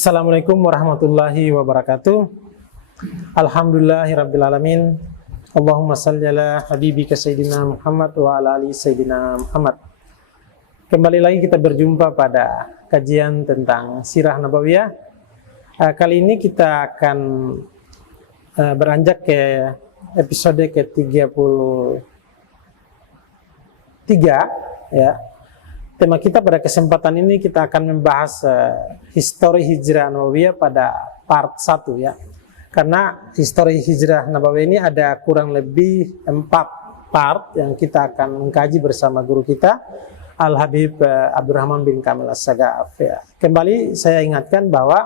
Assalamualaikum warahmatullahi wabarakatuh. Alhamdulillahirrabbilalamin. Allahumma salli ala habibika Sayyidina Muhammad wa ala ali Sayyidina Muhammad. Kembali lagi kita berjumpa pada kajian tentang Sirah Nabawiyah. Kali ini kita akan beranjak ke episode ke-33 ya. Tema kita pada kesempatan ini kita akan membahas histori hijrah Nabawiyah pada part 1 ya. Karena histori hijrah Nabawiyah ini ada kurang lebih 4 part yang kita akan mengkaji bersama guru kita Al-Habib Abdurrahman bin Kamil As-Sagaf ya. Kembali saya ingatkan bahwa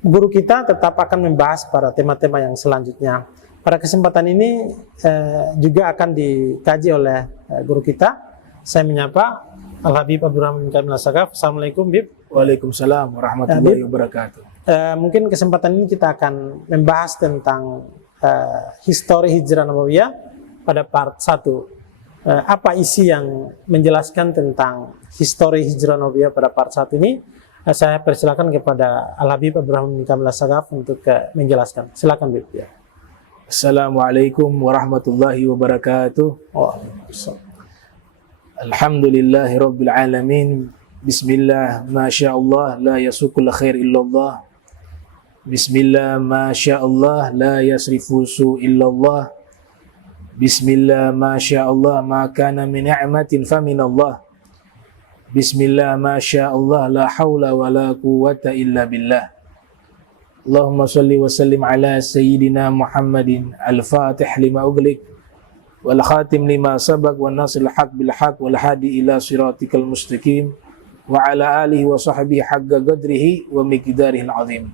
guru kita tetap akan membahas pada tema-tema yang selanjutnya. Pada kesempatan ini juga akan dikaji oleh guru kita. Saya menyapa Al-Habib Abdurrahman bin Kamil As-Sagaf. Assalamualaikum, Bib. Waalaikumsalam warahmatullahi wabarakatuh. Mungkin kesempatan ini kita akan membahas tentang histori hijrah Nabawiyah pada part 1. Apa isi yang menjelaskan tentang histori hijrah Nabawiyah pada part 1 ini? Saya persilakan kepada Al-Habib Abdurrahman bin Kamil As-Sagaf untuk menjelaskan. Silakan, Bib. Ya. Assalamualaikum warahmatullahi wabarakatuh. Alhamdulillahi rabbil alamin. Bismillah, masyaallah, la yasukul khair illallah. Bismillah, masyaallah, la yasrifu su illallah. Bismillah, masyaallah, ma kana min ni'matin faminallah. Bismillah, masyaallah, la hawla wa la quwwata illa billah. Allahumma salli wa sallim ala sayyidina Muhammadin al-fatih lima ughliq wal khatim lima sabaq wan nasril haq bil haq wal hadi ila siratikal mustaqim wa ala alihi wa sahbihi haqqa qadrihi wa miqdarihil azim.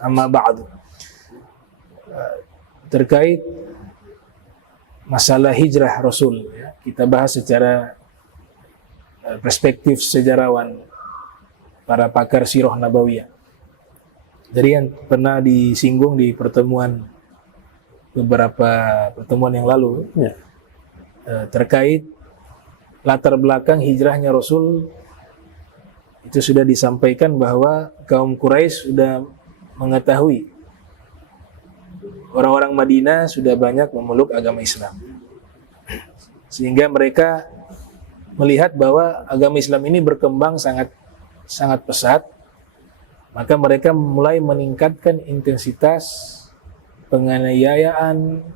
Amma ba'du. Terkait masalah hijrah Rasul ya, kita bahas secara perspektif sejarawan para pakar sirah nabawiyah. Dari yang pernah disinggung di beberapa pertemuan yang lalu ya, terkait latar belakang hijrahnya Rasul, itu sudah disampaikan bahwa kaum Quraisy sudah mengetahui orang-orang Madinah sudah banyak memeluk agama Islam, sehingga mereka melihat bahwa agama Islam ini berkembang sangat pesat. Maka mereka mulai meningkatkan intensitas penganiayaan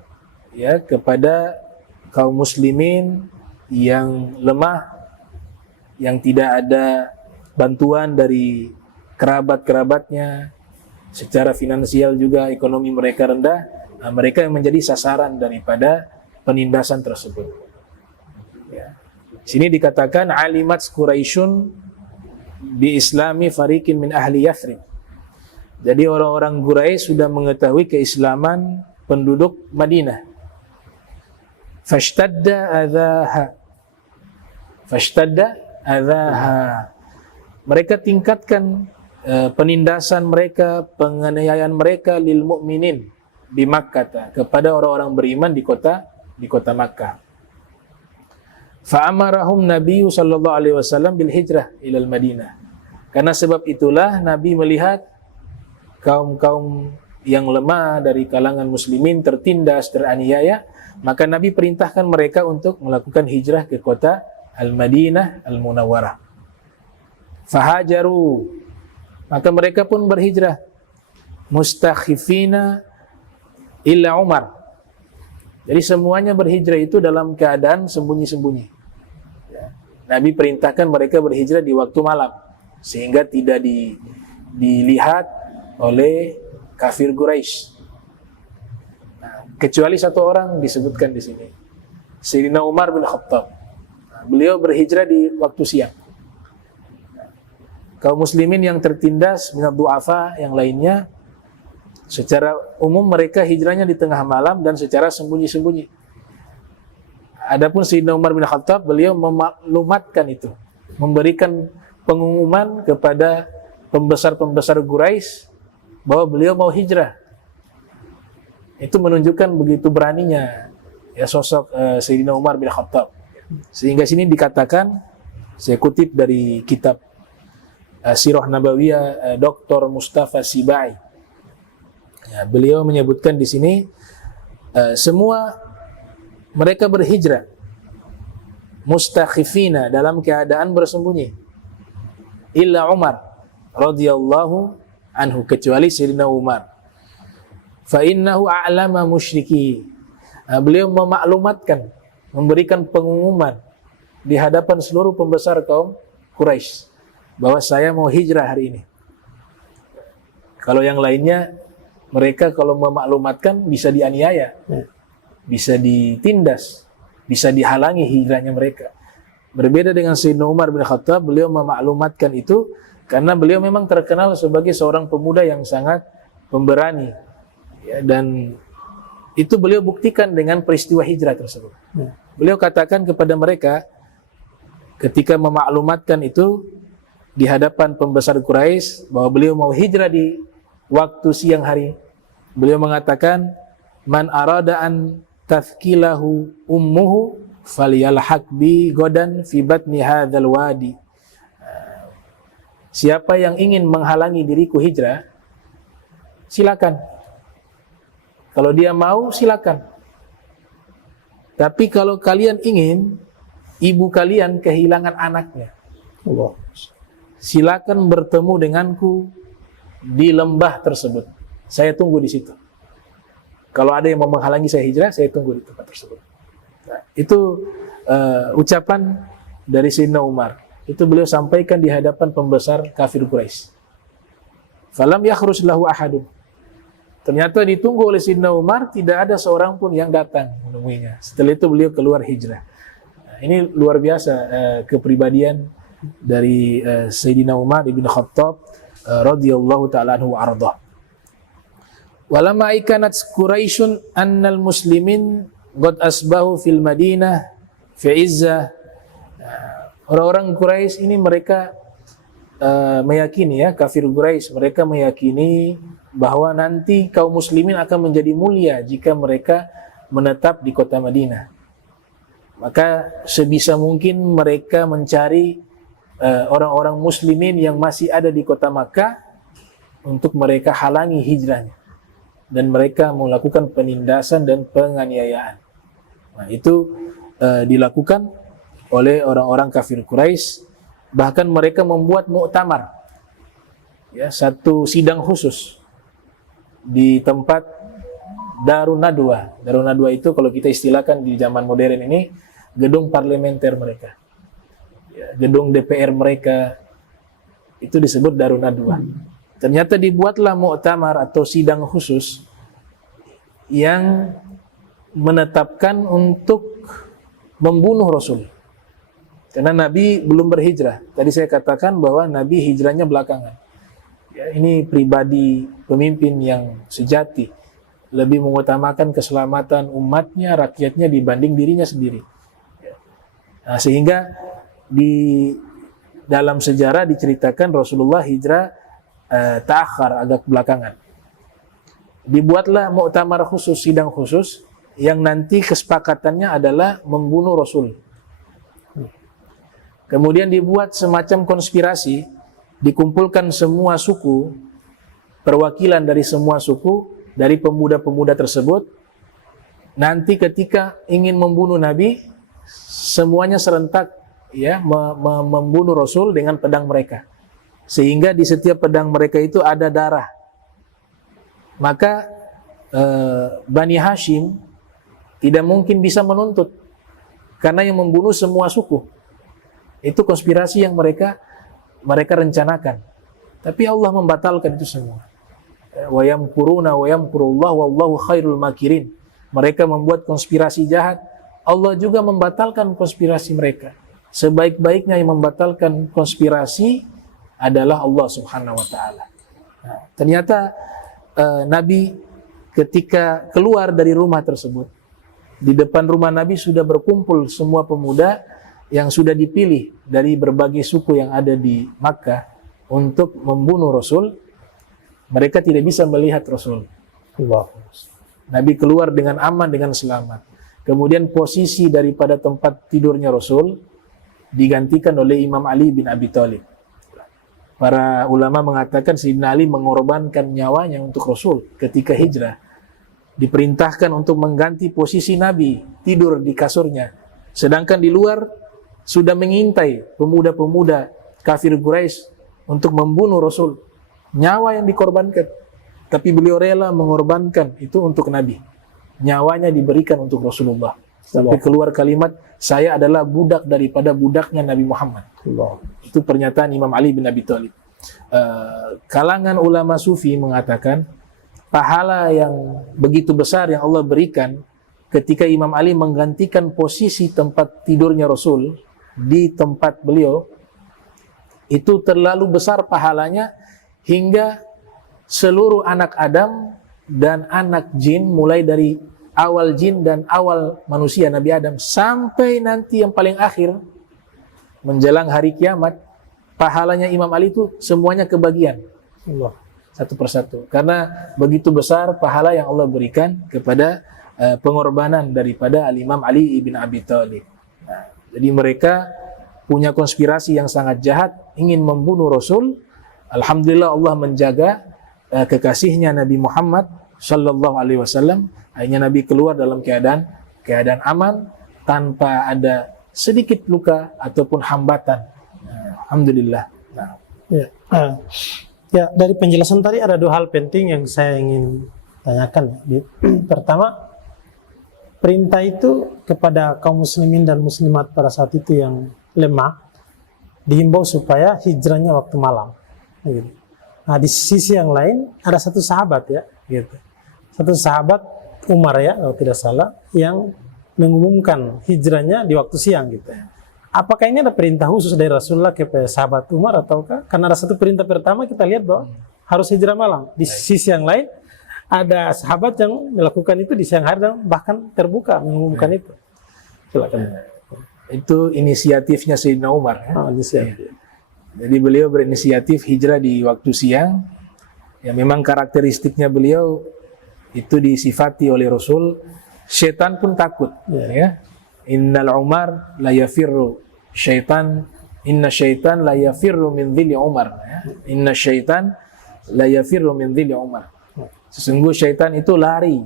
ya kepada kaum muslimin yang lemah, yang tidak ada bantuan dari kerabat-kerabatnya, secara finansial juga ekonomi mereka rendah. Nah, mereka yang menjadi sasaran daripada penindasan tersebut. Ya. Sini dikatakan alimat Quraisyun bi islami fariqin min ahli Yathrib. Jadi orang-orang Quraisy sudah mengetahui keislaman penduduk Madinah. Fashtadda adzaha. Mereka tingkatkan penindasan mereka, penganiayaan mereka lil mu'minin di Makkah, kepada orang-orang beriman di kota Makkah. Fa'amarahum Nabi sallallahu alaihi wasallam bil hijrah ilal Madinah. Karena sebab itulah Nabi melihat kaum-kaum yang lemah dari kalangan muslimin tertindas, teraniaya, maka Nabi perintahkan mereka untuk melakukan hijrah ke kota Al-Madinah Al-Munawwarah. Fahajaru, maka mereka pun berhijrah. Mustakhifina illa Umar. Jadi semuanya berhijrah itu dalam keadaan sembunyi-sembunyi. Nabi perintahkan mereka berhijrah di waktu malam, sehingga tidak dilihat oleh kafir Quraisy. Nah, kecuali satu orang disebutkan di sini, Sayyidina Umar bin Khattab. Nah, beliau berhijrah di waktu siang. Nah, kaum muslimin yang tertindas, minat du'afa yang lainnya, secara umum mereka hijrahnya di tengah malam dan secara sembunyi-sembunyi. Adapun Sayyidina Umar bin Khattab, beliau memaklumatkan itu, memberikan pengumuman kepada pembesar-pembesar Quraisy bahwa beliau mau hijrah. Itu menunjukkan begitu beraninya ya sosok Sayyidina Umar bin Khattab. Sehingga sini dikatakan Saya kutip dari kitab Sirah Nabawiyah Dr. Mustafa Sibai. Ya, beliau menyebutkan di sini semua mereka berhijrah mustakhifina, dalam keadaan bersembunyi, illa Umar radhiyallahu anhu, kecuali Sayyidina Umar. Fa innahu a'lama musyriki. Beliau memaklumatkan, memberikan pengumuman di hadapan seluruh pembesar kaum Quraisy bahwa saya mau hijrah hari ini. Kalau yang lainnya, mereka kalau memaklumatkan bisa dianiaya, bisa ditindas, bisa dihalangi hijrahnya mereka. Berbeda dengan Sayyidina Umar bin Khattab, beliau memaklumatkan itu karena beliau memang terkenal sebagai seorang pemuda yang sangat pemberani. Ya, dan itu beliau buktikan dengan peristiwa hijrah tersebut. Beliau katakan kepada mereka ketika memaklumatkan itu di hadapan pembesar Quraisy bahwa beliau mau hijrah di waktu siang hari. Beliau mengatakan, man arada an tafkilahu ummuhu falyalhaq bi godan fi batni hadzal wadi. Siapa yang ingin menghalangi diriku hijrah, silakan. Kalau dia mau, silakan. Tapi kalau kalian ingin ibu kalian kehilangan anaknya, silakan bertemu denganku di lembah tersebut. Saya tunggu di situ. Kalau ada yang mau menghalangi saya hijrah, saya tunggu di tempat tersebut. Nah, itu ucapan dari Sayyidina Umar. Itu beliau sampaikan di hadapan pembesar kafir Quraisy. Falam yakhruj lahu ahadun. Ternyata ditunggu oleh Sayyidina Umar, tidak ada seorang pun yang datang menemuinya. Setelah itu beliau keluar hijrah. Nah, ini luar biasa kepribadian dari Sayyidina Umar ibn Khattab radhiyallahu ta'ala anhu wa ardhah. Walamma ikanat Quraisyun annal muslimin qad asbahu fil Madinah fi izzah. Orang-orang Quraisy ini mereka meyakini, ya, kafir Quraisy, mereka meyakini bahwa nanti kaum muslimin akan menjadi mulia jika mereka menetap di kota Madinah. Maka sebisa mungkin mereka mencari orang-orang muslimin yang masih ada di kota Makkah untuk mereka halangi hijrahnya, dan mereka melakukan penindasan dan penganiayaan. Nah, itu dilakukan oleh orang-orang kafir Quraisy. Bahkan mereka membuat muktamar, ya, satu sidang khusus di tempat Darun Nadwa. Darun Nadwa itu kalau kita istilahkan di zaman modern ini gedung parlementer mereka, ya, gedung DPR mereka, itu disebut Darun Nadwa. Ternyata dibuatlah muktamar atau sidang khusus yang menetapkan untuk membunuh Rasul. Karena Nabi belum berhijrah. Tadi saya katakan bahwa Nabi hijrahnya belakangan. Ya, ini pribadi pemimpin yang sejati, lebih mengutamakan keselamatan umatnya, rakyatnya dibanding dirinya sendiri. Nah, sehingga di dalam sejarah diceritakan Rasulullah hijrah ta'akhir, agak belakangan. Dibuatlah muktamar khusus, sidang khusus yang nanti kesepakatannya adalah membunuh Rasul. Kemudian dibuat semacam konspirasi, dikumpulkan semua suku, perwakilan dari semua suku, dari pemuda-pemuda tersebut. Nanti ketika ingin membunuh Nabi, semuanya serentak, ya, membunuh Rasul dengan pedang mereka. Sehingga di setiap pedang mereka itu ada darah. Maka Bani Hashim tidak mungkin bisa menuntut, karena yang membunuh semua suku. Itu konspirasi yang mereka rencanakan. Tapi Allah membatalkan itu semua. Wa yamkuruna wa yamkurullah wallahu khairul makirin. Mereka membuat konspirasi jahat, Allah juga membatalkan konspirasi mereka. Sebaik-baiknya yang membatalkan konspirasi adalah Allah Subhanahu wa taala. Nah, ternyata Nabi ketika keluar dari rumah tersebut, di depan rumah Nabi sudah berkumpul semua pemuda yang sudah dipilih dari berbagai suku yang ada di Makkah untuk membunuh Rasul. Mereka tidak bisa melihat Rasul. Allah. Nabi keluar dengan aman, dengan selamat. Kemudian posisi daripada tempat tidurnya Rasul digantikan oleh Imam Ali bin Abi Thalib. Para ulama mengatakan Sayyidina Ali mengorbankan nyawanya untuk Rasul ketika hijrah. Diperintahkan untuk mengganti posisi Nabi, tidur di kasurnya. Sedangkan di luar sudah mengintai pemuda-pemuda kafir Quraisy untuk membunuh Rasul. Nyawa yang dikorbankan. Tapi beliau rela mengorbankan itu untuk Nabi. Nyawanya diberikan untuk Rasulullah. Sampai keluar kalimat, saya adalah budak daripada budaknya Nabi Muhammad. Itu pernyataan Imam Ali bin Abi Thalib. Kalangan ulama sufi mengatakan, pahala yang begitu besar yang Allah berikan ketika Imam Ali menggantikan posisi tempat tidurnya Rasul di tempat beliau, itu terlalu besar pahalanya hingga seluruh anak Adam dan anak jin, mulai dari awal jin dan awal manusia Nabi Adam sampai nanti yang paling akhir menjelang hari kiamat, pahalanya Imam Ali itu semuanya kebagian satu persatu, karena begitu besar pahala yang Allah berikan kepada pengorbanan daripada Al-Imam Ali ibn Abi Thalib. Nah, jadi mereka punya konspirasi yang sangat jahat, ingin membunuh Rasul. Alhamdulillah Allah menjaga kekasihnya Nabi Muhammad Sallallahu Alaihi Wasallam. Akhirnya Nabi keluar dalam keadaan aman, tanpa ada sedikit luka ataupun hambatan. Alhamdulillah. Nah. Ya, dari penjelasan tadi ada dua hal penting yang saya ingin tanyakan. Pertama, perintah itu kepada kaum muslimin dan muslimat pada saat itu yang lemah, dihimbau supaya hijrahnya waktu malam. Gitu. Nah, di sisi yang lain ada satu sahabat ya, gitu. Satu sahabat Umar ya, kalau tidak salah, yang mengumumkan hijrahnya di waktu siang gitu. Apakah ini ada perintah khusus dari Rasulullah kepada sahabat Umar ataukah? Karena ada satu perintah pertama kita lihat bahwa harus hijrah malam. Di sisi yang lain ada sahabat yang melakukan itu di siang hari dan bahkan terbuka mengumumkan itu. Silakan. Itu inisiatifnya Sayyidina Umar. Ya? Inisiatif. Jadi beliau berinisiatif hijrah di waktu siang. Ya, memang karakteristiknya beliau itu disifati oleh Rasul. Syaitan pun takut. Ya. Innal Umar la yafirru syaitan, inna syaitan la yafirru min dhilli Umar. Ya. Inna syaitan la yafirru min dhilli Umar. Sesungguhnya syaitan itu lari,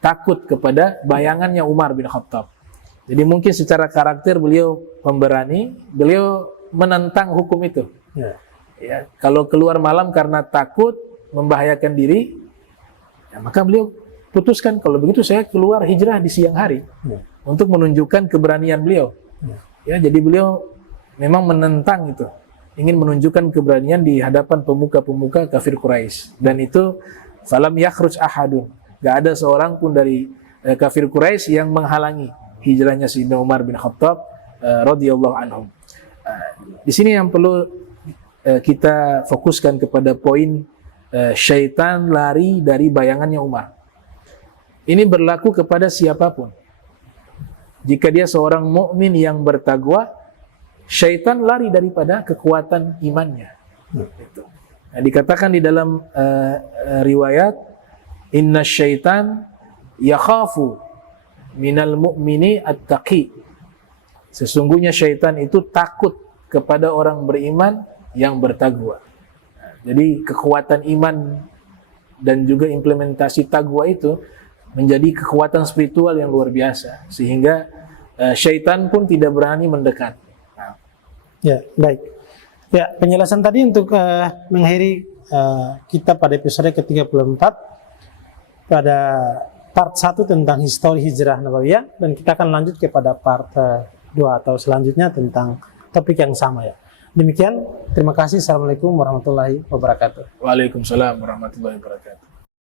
takut kepada bayangannya Umar bin Khattab. Jadi mungkin secara karakter beliau pemberani, beliau menentang hukum itu. Ya, kalau keluar malam karena takut membahayakan diri, ya, maka beliau putuskan kalau begitu saya keluar hijrah di siang hari untuk menunjukkan keberanian beliau. Ya, jadi beliau memang menentang itu, ingin menunjukkan keberanian di hadapan pemuka-pemuka kafir Quraisy. Dan itu falam yakhruj ahadun, gak ada seorang pun dari kafir Quraisy yang menghalangi hijrahnya Sayyidina Umar bin Khattab radhiyallahu anhum. Di sini yang perlu kita fokuskan kepada poin syaitan lari dari bayangannya Umar. Ini berlaku kepada siapapun. Jika dia seorang mukmin yang bertakwa, syaitan lari daripada kekuatan imannya. Nah, dikatakan di dalam riwayat, inna syaitan yakhafu minal mu'mini at-taqi. Sesungguhnya syaitan itu takut kepada orang beriman yang bertakwa. Jadi kekuatan iman dan juga implementasi takwa itu menjadi kekuatan spiritual yang luar biasa, sehingga syaitan pun tidak berani mendekat. Ya, baik. Ya, penjelasan tadi untuk mengakhiri kita pada episode ke-34 pada part 1 tentang histori hijrah Nabawiyah, dan kita akan lanjut kepada part 2 atau selanjutnya tentang topik yang sama ya. Demikian, terima kasih. Assalamualaikum warahmatullahi wabarakatuh. Waalaikumsalam warahmatullahi wabarakatuh.